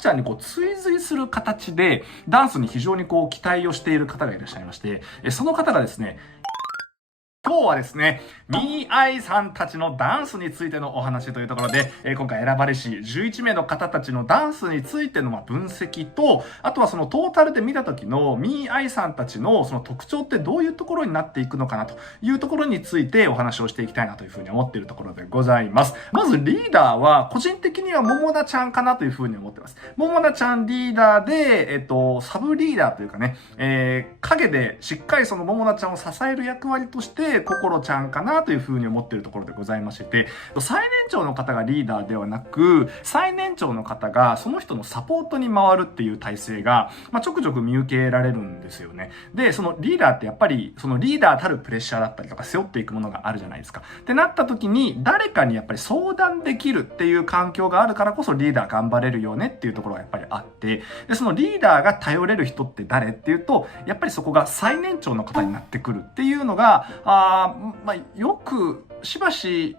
ちゃんに追随する形で、ダンスに非常に期待をしている方がいらっしゃいまして、その方がですね、今日はですね、ミーアイさんたちのダンスについてのお話というところで、今回選ばれし11名の方たちのダンスについての分析と、あとはそのトータルで見た時のミーアイさんたちのその特徴ってどういうところになっていくのかなというところについてお話をしていきたいなというふうに思っているところでございます。まずリーダーは個人的には桃田ちゃんかなというふうに思ってます。桃田ちゃんリーダーで、サブリーダーというかね、影でしっかりその桃田ちゃんを支える役割として心ちゃんかなというふうに思っているところでございまして、最年長の方がリーダーではなく、最年長の方がその人のサポートに回るっていう体制が、ちょくちょく見受けられるんですよね。で、そのリーダーってやっぱり、そのリーダーたるプレッシャーだったりとか背負っていくものがあるじゃないですか。ってなった時に、誰かにやっぱり相談できるっていう環境があるからこそリーダー頑張れるよねっていうところがやっぱりあって、で、そのリーダーが頼れる人って誰っていうと、やっぱりそこが最年長の方になってくるっていうのが、よくしばし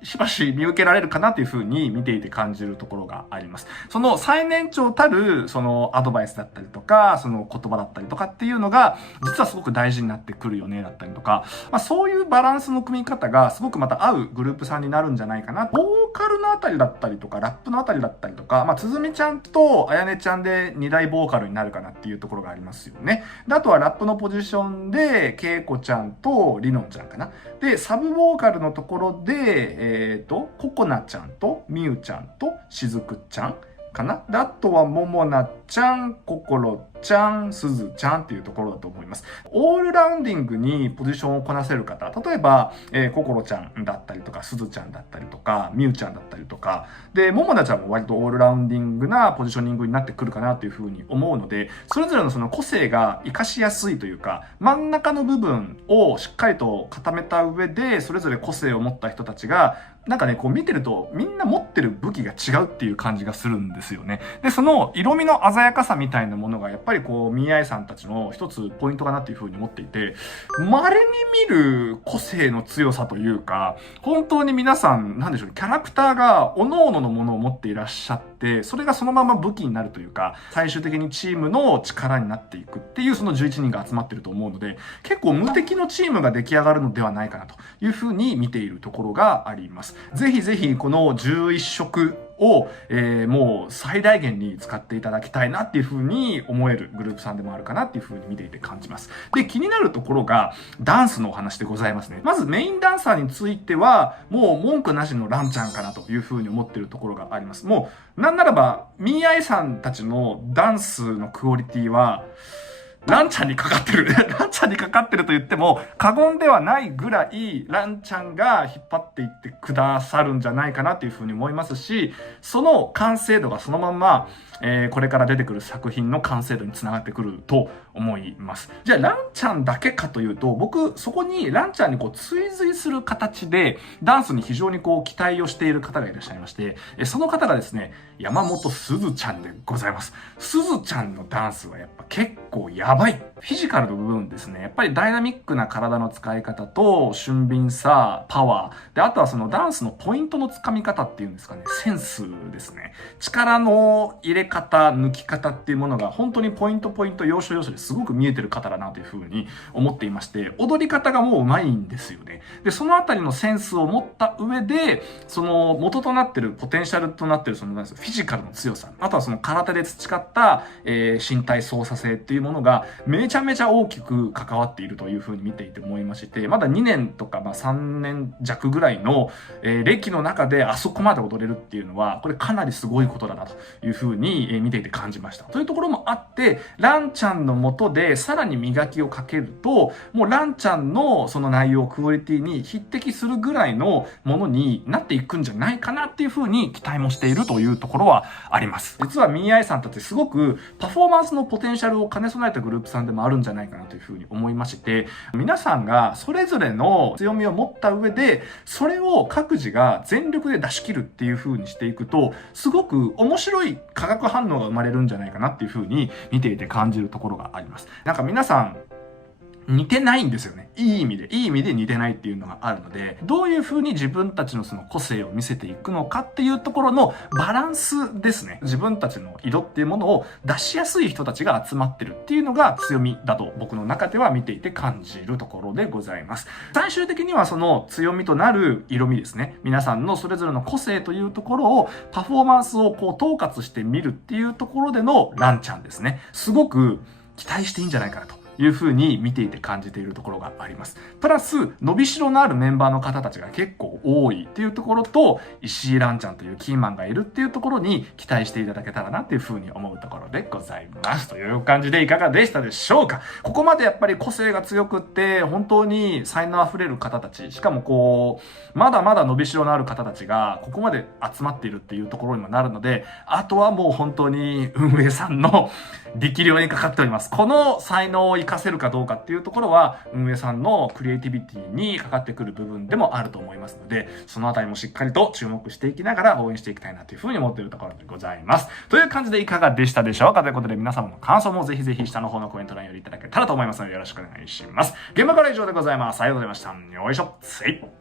見受けられるかなというふうに見ていて感じるところがあります。その最年長たるそのアドバイスだったりとか、その言葉だったりとかっていうのが実はすごく大事になってくるよねだったりとか、そういうバランスの組み方がすごくまた合うグループさんになるんじゃないかな。ボーカルのあたりだったりとか、ラップのあたりだったりとか、つづみちゃんとあやねちゃんで2大ボーカルになるかなっていうところがありますよね。で、あとはラップのポジションで、けいこちゃんとりのんちゃんかな。で、サブボーカルのところで、ココナちゃんとみゆちゃんとしずくちゃんかな。で、あとはももなちゃん、こころちゃん、すずちゃんっていうところだと思います。オールラウンディングにポジションをこなせる方、例えば、こころちゃんだったりとか、すずちゃんだったりとか、みゆちゃんだったりとか、で、ももなちゃんも割とオールラウンディングなポジショニングになってくるかなというふうに思うので、それぞれのその個性が活かしやすいというか、真ん中の部分をしっかりと固めた上で、それぞれ個性を持った人たちが、なんかね、見てるとみんな持ってる武器が違うっていう感じがするんですよね。で、その色味の鮮やかさみたいなものがやっぱりミーアイさんたちの一つポイントかなっていうふうに思っていて、稀に見る個性の強さというか、本当に皆さん、なんでしょうね、キャラクターが各々のものを持っていらっしゃって、それがそのまま武器になるというか、最終的にチームの力になっていくっていうその11人が集まってると思うので、結構無敵のチームが出来上がるのではないかなというふうに見ているところがあります。ぜひぜひこの11色を、もう最大限に使っていただきたいなっていう風に思えるグループさんでもあるかなっていう風に見ていて感じます。で、気になるところがダンスのお話でございますね。まずメインダンサーについてはもう文句なしのランちゃんかなという風に思っているところがあります。もうなんならばミーアイさんたちのダンスのクオリティはランちゃんにかかってる。ランちゃんにかかってると言っても過言ではないぐらいランちゃんが引っ張っていってくださるんじゃないかなというふうに思いますし、その完成度がそのまんま、これから出てくる作品の完成度につながってくると思います。じゃあランちゃんだけかというと、僕そこにランちゃんに追随する形でダンスに非常に期待をしている方がいらっしゃいまして、その方がですね、山本すずちゃんでございます。すずちゃんのダンスはやっぱ結構やばい。フィジカルの部分ですね。やっぱりダイナミックな体の使い方と俊敏さ、パワー。で、あとはそのダンスのポイントのつかみ方っていうんですかね。センスですね。力の入れ方、抜き方っていうものが本当にポイント要所要所ですごく見えてる方だなというふうに思っていまして、踊り方がもう上手いんですよね。で、そのあたりのセンスを持った上で、その元となってる、ポテンシャルとなってるそのフィジカルの強さ、あとはその空手で培った、身体操作性っていうものがめちゃめちゃ大きく関わっているというふうに見ていて思いまして、まだ2年とか3年弱ぐらいの、歴の中であそこまで踊れるっていうのは、これかなりすごいことだなというふうに見ていて感じました。というところもあって、ランちゃんの下でさらに磨きをかけると、もうランちゃんのその内容、クオリティに匹敵するぐらいのものになっていくんじゃないかなっていうふうに期待もしているというところはあります。実はミーアイさんたちすごくパフォーマンスのポテンシャルを兼ね備えたグループさんでもあるんじゃないかなというふうに思いまして、皆さんがそれぞれの強みを持った上で、それを各自が全力で出し切るっていう風にしていくと、すごく面白い化学反応が生まれるんじゃないかなっていう風に見ていて感じるところがあります。なんか皆さん似てないんですよね。いい意味で似てないっていうのがあるので、どういう風に自分たちのその個性を見せていくのかっていうところのバランスですね。自分たちの色っていうものを出しやすい人たちが集まってるっていうのが強みだと僕の中では見ていて感じるところでございます。最終的にはその強みとなる色味ですね。皆さんのそれぞれの個性というところをパフォーマンスをこう統括してみるっていうところでのランちゃんですね。すごく期待していいんじゃないかなという風に見ていて感じているところがあります。プラス、伸びしろのあるメンバーの方たちが結構多いっていうところと、石井蘭ちゃんというキーマンがいるっていうところに期待していただけたらなっていう風に思うところでございます。という感じでいかがでしたでしょうか？ここまでやっぱり個性が強くって、本当に才能あふれる方たち、しかもこう、まだまだ伸びしろのある方たちが、ここまで集まっているっていうところにもなるので、あとはもう本当に運営さんの力量にかかっております。この才能を活かせるかどうかっていうところは、運営さんのクリエイティビティにかかってくる部分でもあると思いますので、そのあたりもしっかりと注目していきながら応援していきたいなというふうに思っているところでございます。という感じでいかがでしたでしょうか？ということで皆様の感想もぜひぜひ下の方のコメント欄よりいただけたらと思いますのでよろしくお願いします。現場からは以上でございます。ありがとうございました。よいしょ。せい。